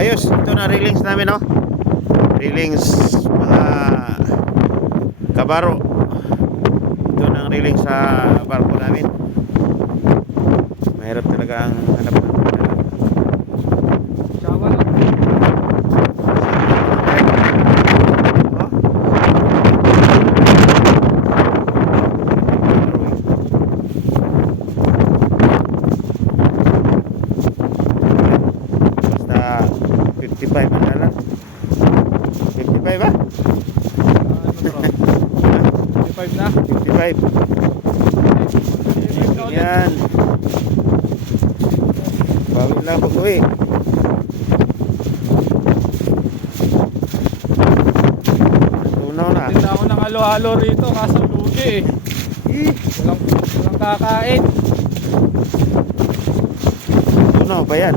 Ayos, ito na railings namin, no? Railings, mga kabaro. Ito na ang railings sa barko namin. Mahirap talaga ang hanap. Sawa lang. Basta 55 na lang. 55 ba? Ano bro? 55 na? 55. Yan. Bawi lang pag-uwi. Tunaw na. Tinda ako ng halo-halo rito kaso lugi eh. Walang kakain. Tunaw ba yan?